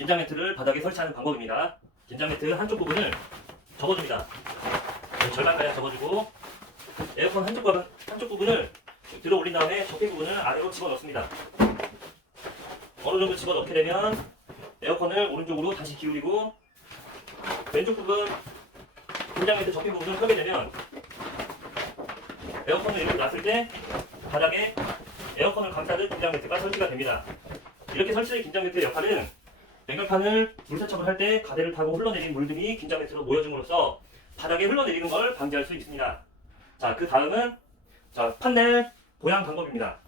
긴장 매트를 바닥에 설치하는 방법입니다. 긴장 매트 한쪽 부분을 접어줍니다. 절반가량 접어주고 에어컨 한쪽 부분을 들어 올린 다음에 접힌 부분을 아래로 집어넣습니다. 어느 정도 집어넣게 되면 에어컨을 오른쪽으로 다시 기울이고 왼쪽 부분 긴장 매트 접힌 부분을 펴게 되면 에어컨을 이렇게 놨을 때 바닥에 에어컨을 감싸는 긴장 매트가 설치가 됩니다. 이렇게 설치된 긴장 매트의 역할은 냉각판을 물세척을 할 때 가대를 타고 흘러내린 물들이 긴장 매트로 모여줌으로써 바닥에 흘러내리는 걸 방지할 수 있습니다. 자, 그 다음은 판넬 보양 방법입니다.